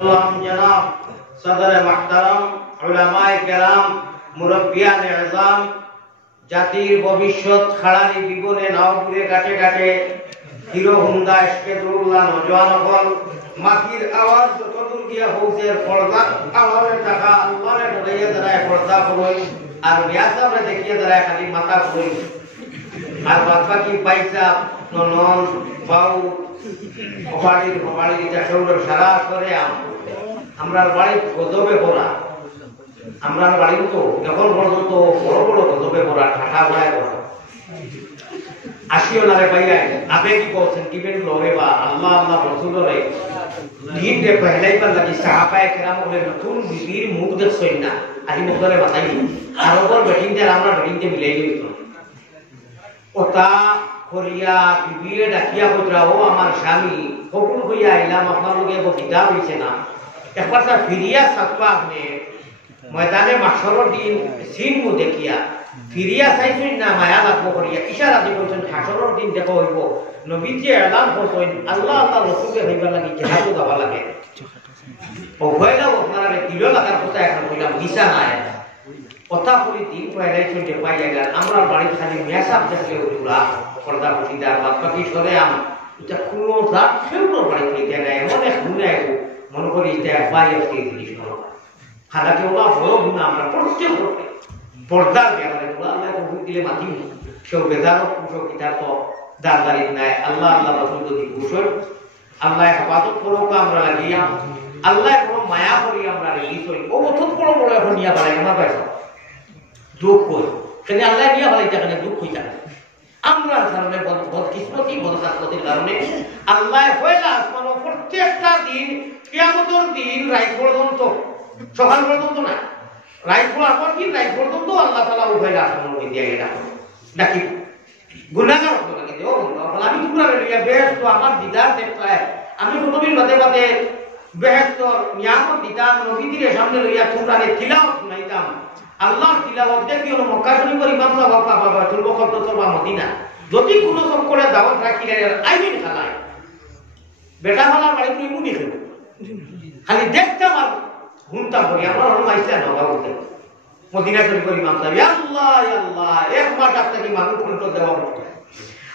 जनाब सदर महतरम उलमाए केराम मुरब्बियान एज़ाम জাতির ভবিষ্যৎ খাড়ানি বিবনে নাওপুরে কাটে কাটে হিরো হুন্ডা এসকেদুল্লাহ নজওয়ান হল মাটির আওয়াজ যতদূর গিয়া হউছে পর্দা আওয়াজে টাকা আল্লাহরে ডরাইয়া দাঁড়ায় পর্দা কই আর মিয়াসাবে দেখিয়ে দাঁড়ায় খালি মাথা কই আর বাকি পয়সা নন বাউ বাড়ির এটা সৌর সারা করে আমরা বাড়ি গজবে পড়া আমরা বাড়ি তো এখন পর্যন্ত বড় বড় গজবে পড়া ঠাঠা ভয় পড়া আসিও না রে ভাইয়া আপনি কি বলছেন কিবেন লরে বা আল্লাহ আল্লাহ রাসূলরে দিন রে পহলাইবার লাগি সাহাবায়ে কেরাম বলে নতুন বিবির মুখ দেখছই না আদি মুখরে বাতাই আর ওপর বেটিং দে আমরা বেটিং দে মিলাই দিত ওটা করিয়া বিবিয়ে ডাকিয়া কইরা ও আমার স্বামী কখন হইয়া আইলাম আপনার লগে বকিদা হইছে না একবার তা ফিরিয়া সাতপা আপনি ময়দানে মাশরর দিন সিন মু দেখিয়া ফিরিয়া চাইছেন না মায়া লাগবো করিয়া ইশারা দিয়ে কইছেন হাশরর দিন দেখো হইব নবীজি এলান করছেন আল্লাহ আল্লাহ রাসূলকে হইবার লাগি জিহাদে যাওয়া লাগে ও হইলা আপনারা দিল লাগার কথা এখন কইলাম দিশা নাই কথা বলি দিন পয়লাইছেন যে পাইয়া গেল আমরা বাড়ি খালি মেসাব দেখলে উড়া পর্দা পটিদার বাকি সরে এটা কোনো রাত ফেরো বাড়ি থেকে গেলে এমন এক গুণে আইবো মনে করি এটা একবারই আসতে জিনিস নয় হালাকি ওলা বড় গুণা আমরা প্রত্যেক পর্দার ব্যাপারে ওলা আল্লাহ হুকুম দিলে মাতি কেউ বেজারও পুষো কিতাব তো দারদারি নাই আল্লাহ আল্লাহ রাসূল যদি পুষো আল্লাহ হেফাজত করুক আমরা লাগিয়া আল্লাহ বড় মায়া করি আমরা রিলিজ হই ও অথত বড় বড় এখন নিয়া বাড়াই আমার পাইছো দুঃখ কই কেন আল্লাহ নিয়া বাড়াইতে কেন দুঃখ হইতা আমরা কারণে বদকিসমতি বদখাসলতির কারণে আল্লাহ হইলা আসমান প্রত্যেকটা দিন কিয়ামতের দিন রাত পর্যন্ত সকাল পর্যন্ত না রাত পর কি রাত পর্যন্ত আল্লাহ তাআলা হইলা আসমান দিয়া এটা নাকি গুনাহগার হতো নাকি ও বন্ধু আমি তোমরা লইয়া বেশ তো আমার দিদার দেখতে আমি কোনদিন বাদে বাদে বেহেশতর নিয়ামত দিতাম নবীদের সামনে লইয়া তোমরা তিলাওয়াত শুনাইতাম আল্লাহর তিলাওয়াত দেখি ওর মক্কা শরীফের ইমাম সাহেব বাবা তুলব কত তোবা মদিনা যদি কোনো সব করে দাওয়াত রাখিলে আইবিন খালায় বেটা খালার বাড়ি তুই মুনি খেলো খালি দেখতাম আর ঘুমতাম করি আমরা ওর মাইসা নগা বলতে মদিনা শরীফের ইমাম সাহেব আল্লাহ আল্লাহ এক মাস আপনাকে মানুষ কন্ট্রোল দেওয়া হতো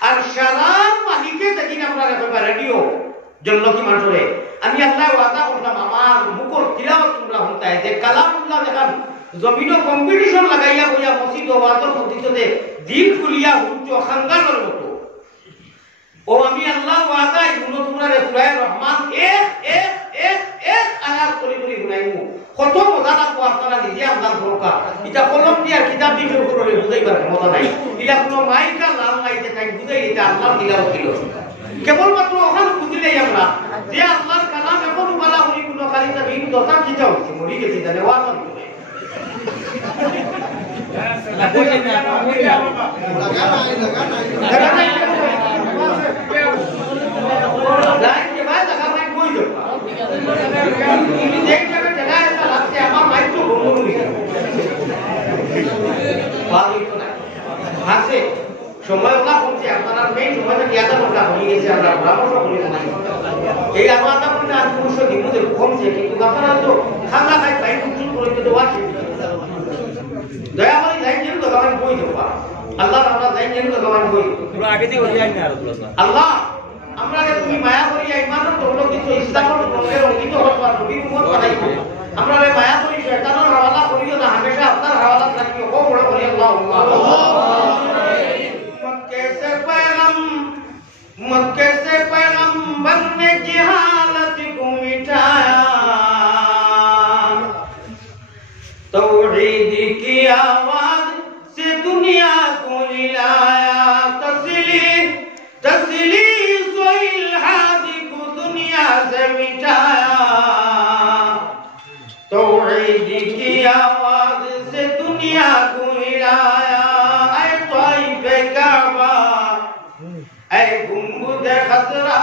আর সারা মালিকে দেখি আমরা রেডিও জন্য কি মানুষরে আমি আল্লাহ ওয়াদা করলাম আমার মুখর তিলাওয়াত তোমরা হতায় যে কালামুল্লাহ দেখান জমিনো কম্পিটিশন লাগাইয়া বইয়া মসজিদ ও ওয়াজর মসজিদে দিন খুলিয়া উচ্চ খাঙ্গানোর মতো ও আমি আল্লাহ ওয়াদাই গুণ তোমরা সূরা রহমান এক আয়াত করে করে গুনাইমু কত মজা লাগবো আপনারা নিজে আমদান করবা এটা কলম দিয়া কিতাব দিয়ে করে বুঝাইবার ক্ষমতা নাই এটা কোনো মাইকা লাল লাইতে তাই বুঝাই এটা আল্লাহর দিলাও ছিল কেবলমাত্র ওখানে বুঝিলেই আমরা যে আল্লাহর কালাম এখন বলা হলি কোনো খালি তা ভিন্ন দশা কিতা হচ্ছে মরি গেছে তাহলে ওয়াজ সময় ওলা হচ্ছে আপনারা মেইন সময়টা কি আদা ওলা হয়ে গেছে আমরা পরামর্শ করি না এই আমার আপনারা আজ পুরুষ দিমুদে কমছে কিন্তু আপনারা তো খানা খাই ভাই কুচুল করে তো আছে দয়া করে যাই যেন তো গান বই দেবা আল্লাহ আমরা যাই যেন তো গান বই তোমরা আগে দিয়ে ওই না আর আল্লাহ আমরা তুমি মায়া করিয়া ইমান তো হলো কিছু ইসলামের রঙের অঙ্কিত হওয়া নবী উম্মত বানাইছো আমরা মায়া করি শয়তানের হাওয়ালা করিও না হামেশা আপনার হাওয়ালা রাখিও ও বড় করি আল্লাহ मक्के से पैगंबर ने जहालत को मिटाया तौहीद की आवाज से दुनिया को हिलाया तस्लीम सो इल्हाद को दुनिया से मिटाया तौहीद की आवाज से दुनिया को हिलाया ऐ तौहीद काबा ऐ गुंबद खतरा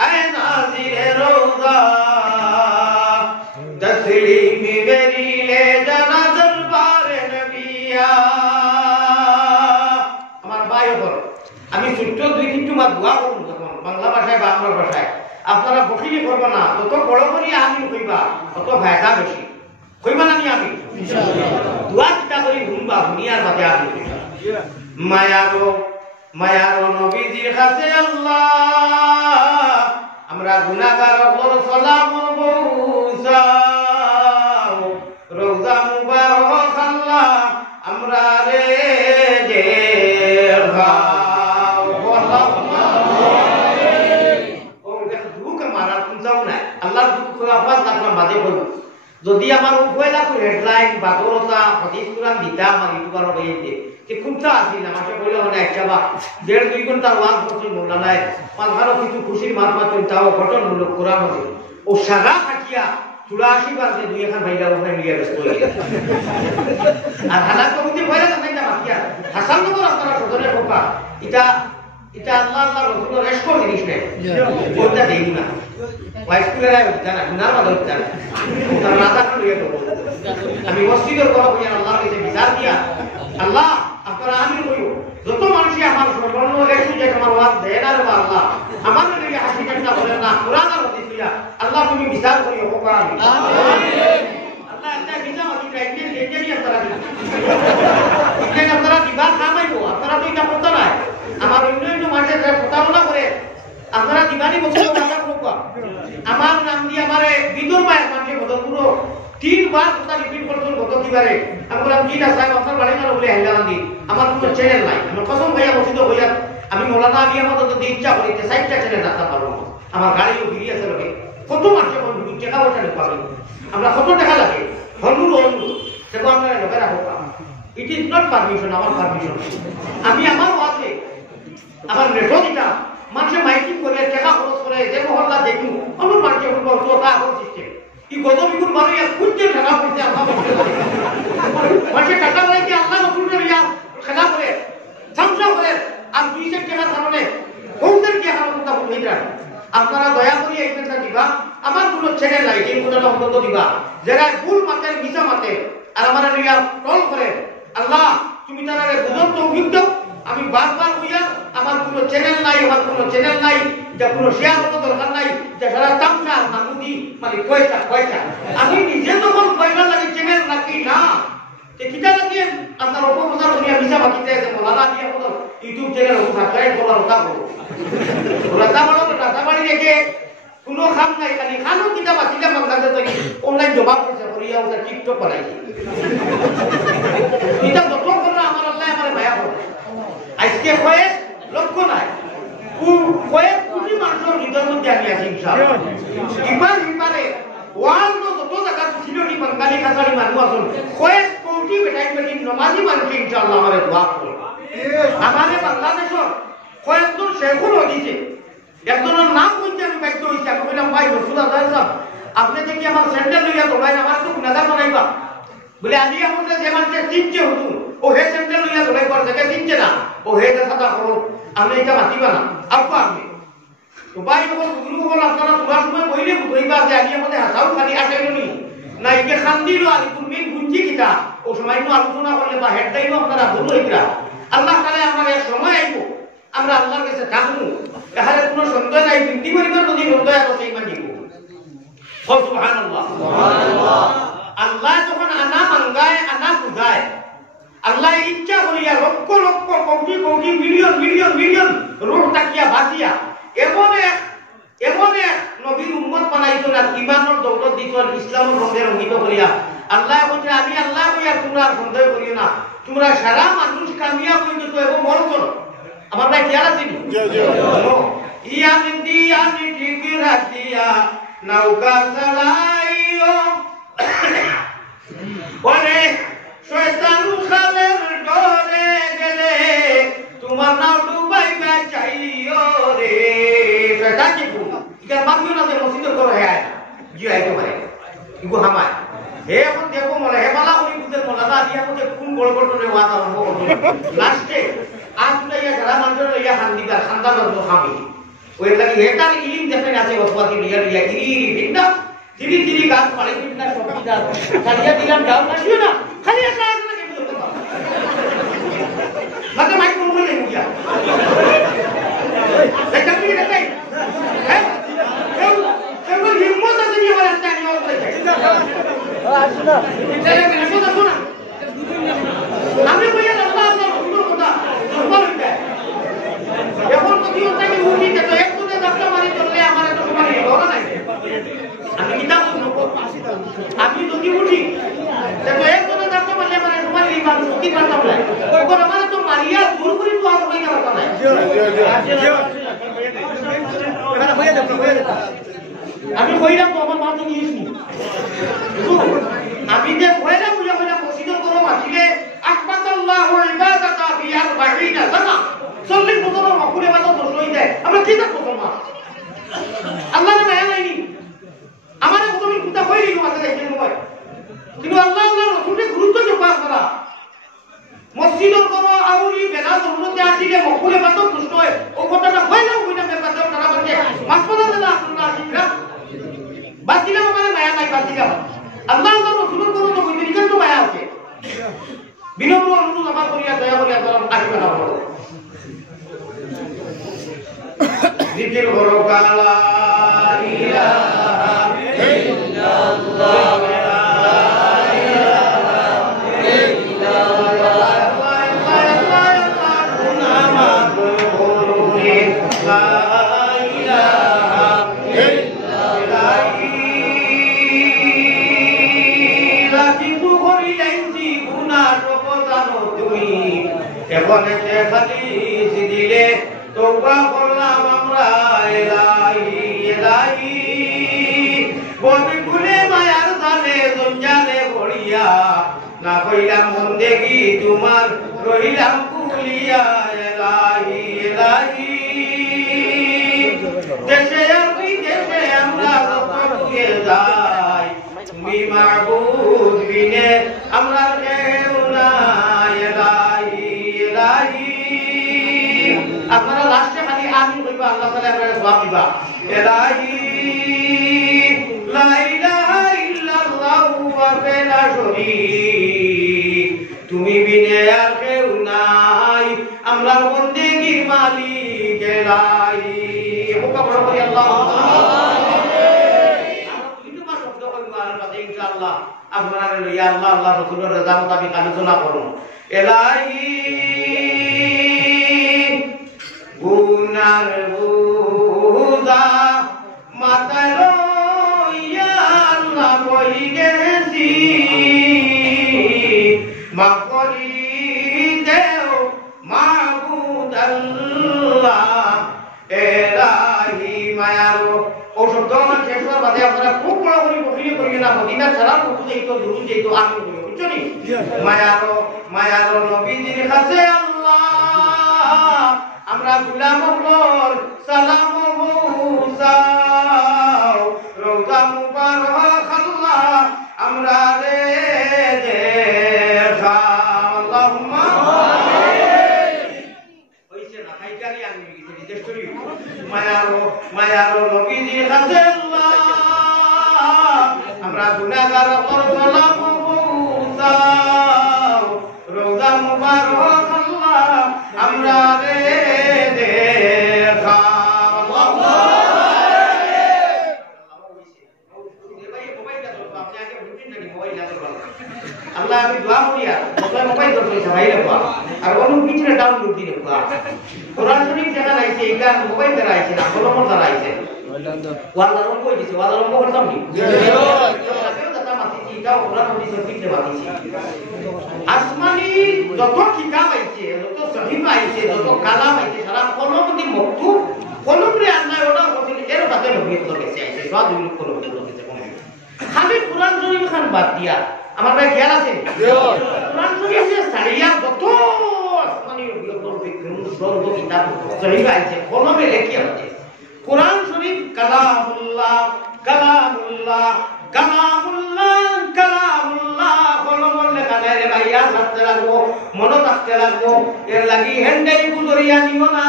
ऐ नाज़िर रोज़ा तस्लीम मेरी ले जाना दरबार नबिया আমার ভাই হল আমি ছোট্ট দুই তিনটু মাস দোয়া করব যখন বাংলা ভাষায় বা আমরা বসায় আপনারা বকিলি করবো না, যত বড় করি আমি কইবা তত ফায়দা বেশি। কইবা না আমি দোয়া চিন্তা করি ঘুমবা দুনিয়ার মাঝে আমি মায়ারো নবীজির কাছে আল্লাহ আমরা গুনাহগার ওপর সালাম পৌঁছাও, রওজা মুবারক আল্লাহ আমরা রে যে যদি আমার উপয়লা হেডলাইন বাদরতা হাদিস কুরআন দিতা আমার ইউটিউবার হইতে যে খুবটা আসি না মাসে বলে মানে একটা বা 1.5-2 ঘন্টা ওয়াজ করতে মোলা নাই পাঁচখানো কিছু খুশির মারমা তাও ঘটনামূলক কোরআন হবে ও সারা কাটিয়া 84 বার যে দুই এখন ভাইরা ওখানে নিয়ে ব্যস্ত হয়ে গেছে আর হালাত কমিটি ভয়রা না মাতিয়া হাসান নগর আপনারা সদনের কোপা এটা আল্লাহ রাসূলের রেশকো জিনিস নেই ওটা দেই না ওয়াইস্কুলের আয় জানা গুনার বাদ জানা তার রাজা করিয়ে দেব আমি মসজিদের বড় হইয়া আল্লাহর কাছে বিচার দিয়া আল্লাহ আপনারা আমিন কইও যত মানুষ আমার সর্বর্ণ এসে যে আমার ওয়াজ দেয় না রে আল্লাহ আমার নবী হাসি ঠাট্টা বলেন না কোরআন আর হাদিস দিয়া আল্লাহ তুমি বিচার করিও কোরআন আমিন আল্লাহ একটা বিচার মাটি রাইতে লেজে নিয়ে আপনারা দিবেন আপনারা দিবা কামাইবো আপনারা তো এটা করতে নাই আমার অন্য মাঠে প্রতারণা করে আপনারা দিবানি বছর আমরা করব আমার নাম দিয়ে আমারে বিদুর মায়ের মাঠে বদলপুরো 3 বার কথা রিপিট করতেন গত দিবারে আমরা কি না সাহেব আপনার বাড়ি না বলে হেলান্দি আমার কোনো চ্যানেল নাই আমার কসম ভাইয়া মসজিদ হইয়া আমি মোলানা আলী আমার তো ইচ্ছা করিতে 60টা চ্যানেল রাখতে পারবো আমার গাড়িও গিরি আছে লোকে কত মাসে কোন টাকা ওটা পাবেন আমরা কত টাকা লাগে হলুর হলুর সেটা আমরা লোকে রাখবো ইট ইজ নট পারমিশন আমার পারমিশন আমি আমার ওয়াজে আমার নেটওয়ার্কটা মানুষের মাইকিং করে টাকা খরচ করে যে মহল্লা দেখুন আমার মানুষের উপর টাকা খরচ সিস্টেম কি গত বিকুল ভালো ইয়া কুঞ্জে টাকা করতে আল্লাহ মানুষের টাকা বলে আল্লাহ রসুলের ইয়া খেলা করে সামসা করে আর 200 টাকার কারণে কৌদের কি আমার কথা বলতে আপনারা দয়া করে এই পেশা দিবা আমার কোনো চ্যানেল নাই এই কোনটা অন্তত দিবা যারা ভুল মাতে মিছা মাতে আর আমার নিয়া টল করে আল্লাহ তুমি তারারে বুঝন তৌফিক দাও আমি বারবার হইয়া আমার কোনো চ্যানেল নাই যা কোনো শেয়ার হতো দরকার নাই যা সারা তামসা মামুদি মানে পয়সা আমি নিজে যখন পয়সা লাগে চ্যানেল রাখি না তে কিটা লাগে আপনার অপপ্রচার হইয়া মিছা বাকিতে আছে মোলানা দিয়া বলো ইউটিউব চ্যানেল সাবস্ক্রাইব করার কথা বলো রাতা বাড়ি রেখে কোনো খাম নাই খালি খানো কিটা বাকিটা বাংলাদেশ থেকে অনলাইন জমা করছে করিয়া ওটা টিকটক বানাইছে এটা যত করে আমার আল্লাহ আমার মায়া করে আজকে কয়েক লক্ষ নাই কয়েক কোটি মানুষের হৃদয়ের মধ্যে আমি আছি ইনশাআল্লাহ ইপারে ওয়ার্ল্ড যত জায়গা ছিল নি বাঙালি খাসারি মানুষ আছেন কয়েক কোটি বেটাই নমাজি মানুষ ইনশাআল্লাহ আমারে দোয়া করে আমারে বাংলাদেশের কয়েকজন শেখুল হদিছে একজনের নাম বলতে আমি বাধ্য হইছি আমি বললাম ভাই রসুল আল্লাহ সাহেব আপনি দেখি আমার স্যান্ডেল লইয়া দৌড়াই আমার তো গুনাহগার বানাইবা বলে আলী আমাদের যে মানুষে চিনছে হতো ও হে স্যান্ডেল লইয়া দৌড়াই পড়ছে কে চিনছে না ও হে সাদা করো আপনি এটা মাতিবা না আপা আপনি তো ভাই বল গুরু বল আপনারা তোরা সময় বইলে বুঝাইবা যে আলী আমাদের হাসাও খালি আসাইলো নি না ইকে খান্দিলো আলী তুমি গুঞ্জি কিটা ও সময় নো আলোচনা করলে বা হেডলাইনও আপনারা ভুল হইরা আল্লাহ তাআলা আমার এক সময় আইবো আমরা আল্লাহর কাছে কাঁদবো এখানে কোনো সন্দেহ নাই বৃদ্ধি পরিমাণ যদি সন্দেহ আছে সেই মান দিব সুবহানাল্লাহ আল্লাহ যখন আনা মাঙ্গায় আনা বুঝায় আল্লাহ ইচ্ছা করিয়া লক্ষ লক্ষ কোটি কোটি মিলিয়ন রূহ তাকিয়া বাঁচিয়া এমন এক নবীর উম্মত বানাইতো না ইমানের দৌলত দিত ইসলামের রঙে রঙিত করিয়া আল্লাহ বলছে আমি আল্লাহ কইয়া তোমরা সন্দেহ করিও না তোমরা সারা মানুষ কামিয়াব হইতো এবং মরতো আমার ভাই খেয়াল আছে ইয়ানি ঠিক রাখিয়া নৌকা চালাইও ওরে শয়তান খালের ডরে গেলে তোমার নাও ডুবাইবা চাইও রে শয়তান কি কো ইকা মাফিও না যে মসজিদ করে আয় জি আইতো পারে ইগো হামায় হে এখন দেখো মনে হে মালা উনি বুঝে মলা না দিয়া মতে কোন বড় বড় রে ওয়াজ আরম্ভ করতে লাস্টে আসলে ইয়া যারা মানুষ ইয়া হান্দিবা খান্দা করতে খাবি ওই লাগি এটা ইলিম দেখে আছে ওয়াসওয়াতি ইয়া ইরি বিন্দা ধীরে গাছ পাড়ে বিন্দা সবজি দাও খালিয়া দিলাম ডাউন আসিও না খালি একটা আছে না কেমন করতে মানে মাইক কোন বলে মুইয়া এটা কি দেখতে হ্যাঁ আমি কইয়া আল্লাহ আল্লাহ রসুলের কথা দুর্বল হইতে এখন যদি ওটাকে উঠিতে তো একটুতে দশটা মারি চললে আমার এত সময় ধরা নাই আমি কিতাব শুনবো আমি যদি উঠি তো একটুতে দশটা মারলে আমার সময় লিবান কি পারতাম না ওখন আমার তো মারিয়া দূর করে তো আর হই না কথা নাই আমি কইলাম তো আমার মা তো নিয়েছি আমি যে কইলাম বুঝা কইলাম মসজিদের করো মাসিলে আকবাতাল্লাহু ইবাদাতা ফি 40 সানা 40 বছর মকুরে বাদ দোষ হইতে আমরা কি তা মুসলমান আল্লাহ না মায়া নাইনি আমারে তুমি কুতা কইলি মাথা যাইছে মোবাইল কিন্তু আল্লাহ আল্লাহ রাসূলের গুরুত্ব জপা করা মসজিদের করো আউরি বেলা জরুরতে আসিলে মকুরে বাদ দোষ হয় ও কথাটা কইলাম কইলাম ব্যাপারটা তারা বলছে মাসপালা না আল্লাহ শিখরা বাতিলাম আমারে মায়া নাই বাতিলাম আল্লাহ আল্লাহ রাসূলের করো তো কইতে নিকেন তো মায়া আছে বিনম্র অনুরোধ আমার করিয়া দয়া করিয়া তোমরা আসবে না বলো জিকির করো কালা ইলাহা ইল্লাল্লাহ এখনেতে খালিস দিলে তওবা করলাম আমরা ইলাহি ইলাহি ববি ভুলে মায়ার জালে জঞ্জালে পড়িয়া না কইলাম বন্দেগি তোমার রহিলাম কুলিয়া ইলাহি ইলাহি দেশে আর বিদেশে আমরা রূপে যাই তুমি মাবুদ বিনে আমরা কেউ নাই ইলাহি ইলাহি আপনারা লাস্টে খালি আমিন কইবা আল্লাহ তাআলা আপনাদের জবাব দিবা ইলাহি লা ইলাহা ইল্লাল্লাহু ওয়াহদাহু লা শারীক তুমি বিনে আর কেউ নাই আমরা বন্দেগীর মালিক ইলাহি হুকুম করো আল্লাহ ইনশাআল্লাহ আপনারা ইয়া আল্লাহ আল্লাহ রাসূলের রাজা মোতাবেক আলোচনা করুন ইলাহি গুনার বুজা মাথায় লইয়া আল্লাহ বই গেছি মাফ করি দেও মাবুদ আল্লাহ ইলাহি মায়ারো ও শব্দ আমার শেষ হওয়ার বাদে আপনারা খুব বড় করে বকিয়ে করিয়ে না মদিনা ছাড়া খুব যেত দুরুদ যেত আমি বলি বুঝছো নি মায়ারো নবীজির কাছে আল্লাহ আমরা গোলাম হল সালাম মুসাও রওজা মুবারক আল্লাহ আমরা রে দেখা আল্লাহুম্মা হইছে না খাইকারি আমি গিয়ে জিজ্ঞেস করি মায়ারো নবীজির কাছে আল্লাহ আমরা গুনাহগার হল সালাম মুসাও রওজা মুবারক আল্লাহ আমরা রে দেখা আল্লাহ আমি দোয়া করিয়া মোবাইল মোবাইল করতে সবাই রাখবা আর অনু পিছনে ডাউনলোড দিয়ে রাখবা কোরআন শরীফ দেখা যাইছে এটা মোবাইল দ্বারা আইছে না কলম দ্বারা আইছে ওয়ালা রং কই দিছে ওয়ালা রং করতাম নি আসমানি যত কিতাব আইছে যত সহিফা আইছে যত কালাম আইছে সারা কলম দি মকতুব কলম রে আল্লাহ ওটা বলেন এর বাদে নবী গেছে আইছে সব দিন কলম দিয়ে গেছে খালি কোরআন শরীফ খান বাদ দিয়া আমার ভাই খেয়াল আছে কোরআন শরীফে সারিয়া যত আসমানি সর্ব কিতাব সহিফা আইছে কলমে লেখি আছে কোরআন শরীফ কালামুল্লাহ কালামুল্লাহ কালামুল্লাহ কালামুল্লাহ কলমর লেখা নাই রে ভাইয়া থাকতে লাগবো মনে থাকতে লাগবো এর লাগি হ্যান্ডেল গুজরিয়া নিও না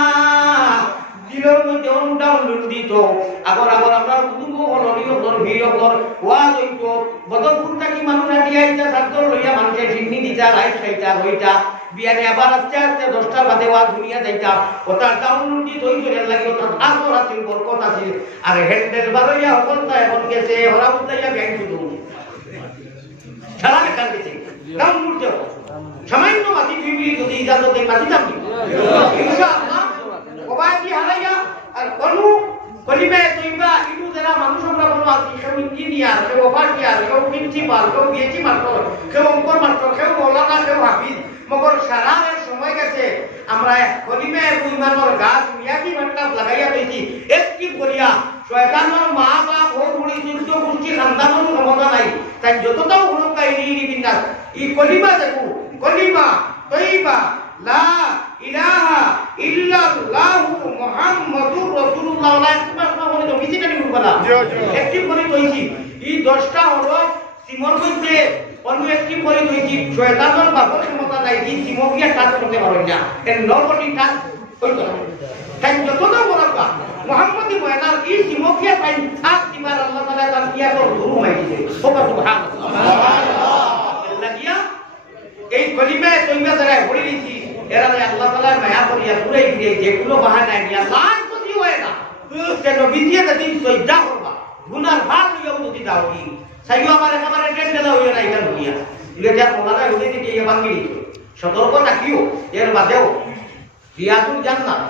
দিলের মধ্যে ডাউনলোড দিত আগর আমরা কুতুব হলনিও ধর ভিড় ধর ওয়াজ হইতো বদরপুর থাকি মানুষ আটি আইতা সাতর লইয়া মানুষে জিন্নি দিতা রাইস খাইতা হইতা বিয়ানে আবার আস্তে আস্তে 10টার বাদে ওয়াজ দুনিয়া যাইতা ওটা ডাউনলোড দিত হইতো এর লাগি ওটা আসর আছিল বরকত আছিল আর হ্যান্ডেল বারইয়া হকলতা এখন গেছে ওরা উঠাইয়া ব্যাংক শুধু সারা বেকার গেছে নাম মুড়তে সামান্য মাটি দুই মিনিট যদি ইজাজত দেয় মাটি দাম ইনশাআল্লাহ ওবাইদি হারাইয়া আর অনু কলিমে তৈবা ইনু যারা মানুষ আমরা বলো আছি কেউ ইঞ্জিনিয়ার কেউ অফিসার কেউ প্রিন্সিপাল কেউ বিএসসি মাস্টার কেউ অঙ্কর মাস্টার কেউ মৌলানা কেউ হাফিজ মগর সারার সময় গেছে আমরা কলিমে ইমানের গাছ মিয়াকি মাটকাপ লাগাইয়া পেয়েছি একটি করিয়া শয়তানের মা বাপ ও বুড়ি সূর্য গোষ্ঠী সন্তানের ক্ষমতা নাই তাই যতটাও হলো কাহিনী বিন্যাস এই কলিমা দেখো কলিমা তৈবা লা ইলাহা ইল্লাল্লাহু মুহাম্মাদুর রাসূলুল্লাহ বলে তো কিছু জানি বলা একটি করে কইছি এই 10টা হলো সিমর মধ্যে অন্য একটি করে কইছি শয়তানের বাপের ক্ষমতা নাই এই সিমকিয়া টাচ করতে পারো না এর নরবটি টাচ কইতো তাই যতটা বড়কা মুহাম্মাদি ময়নার এই সিমকিয়া পাই থাক দিবার আল্লাহ তাআলা তার কিয়া তো ধুরু মাই দিছে সুবহানাল্লাহ লাগিয়া এই কলিমা তৈবা যারা পড়ে নিছি এরা আল্লাহ তাআলা মায়া করিয়া পুরাই দিয়ে যেগুলো বাহানা নিয়া লাশ যদি হয় না কেন বিজিয়ে দিন সইদা করবা গুনার ভাগ নিয়েও যদি দাও কি সাইও আমার একেবারে ট্রেন দেলা হইয়া না এটা দুনিয়া ইলে যা মোলানা হইতে দিকে ইয়া বাঙ্গি দিছো সতর্ক থাকিও এর বাদেও রিয়াজুল জান্নাত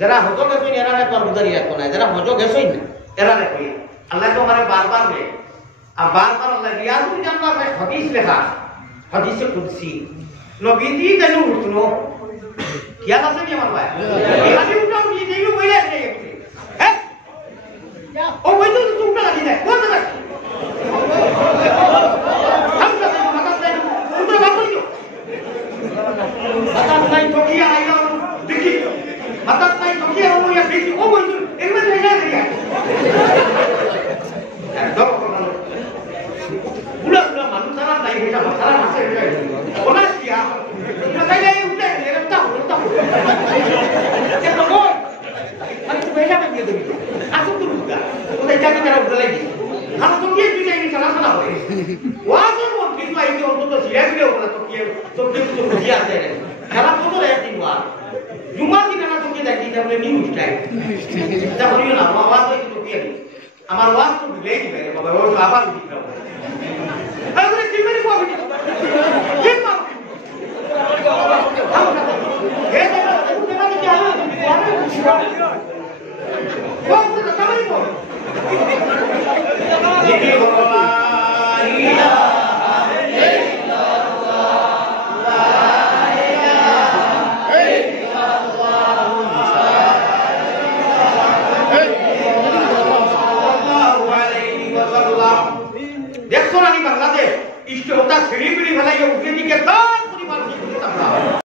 যারা হজো গেছেন এরা তোর বুঝারি রাখো না যারা হজো গেছেন না এরা রে আল্লাহ তো আমারে বারবার রে আর বারবার আল্লাহ রিয়াজুল জান্নাত এক হাদিস লেখা হাদিসে কুদসি নবীজি জানো উঠলো কিয়া আছে কি আমার ভাই এই হাদিস উঠাও নিয়ে যাইও বইলে আছে হ্যাঁ ও বই তো উঠা লাগি না কোন জায়গা আমরা তো মাথা নাই উঠা না কইছো মাথা নাই তো কি আইলো দেখি মাথা নাই তো কি ও ইয়া দেখি ও বই তো এমন লেখা দিয়া একদম পুরা পুরা মানুষ সারা নাই এটা সারা মাসে ওনা কিয়া তাই এই উঠে এরটা উঠা কেন গো আমি তো বেটা দিয়ে দেব আসো তো বুঝা ওই জায়গা করে উঠে লাগি খানা তো দিয়ে দিই এই সারা সারা হয় ওয়াজ মত কিছু আইতে অন্তত সিরা দিলে ওরা তো কি বুঝিয়া আছে খেলা কত একদিন ওয়াজ জুমা দিন না তো কি দেখি তাহলে নিউজ টাইম এটা বলিও না ওয়াজ তো কি আমার ওয়াজ তো দিলেই দিবে বাবা ও আবার দিবে আরে কি মেরে বাবা কি মা এ দেখো তুমি না কি হলো ও তো সামনে পড় জিকি ভগবান ইলাহা ইল্লাল্লাহ লা ইলাহা ইল্লাল্লাহ সাল্লাল্লাহু আলাইহি ওয়াসাল্লাম দেখছো না বাংলাদেশ ইষ্টতা ছিড়ি পিড়ি ফেলাইও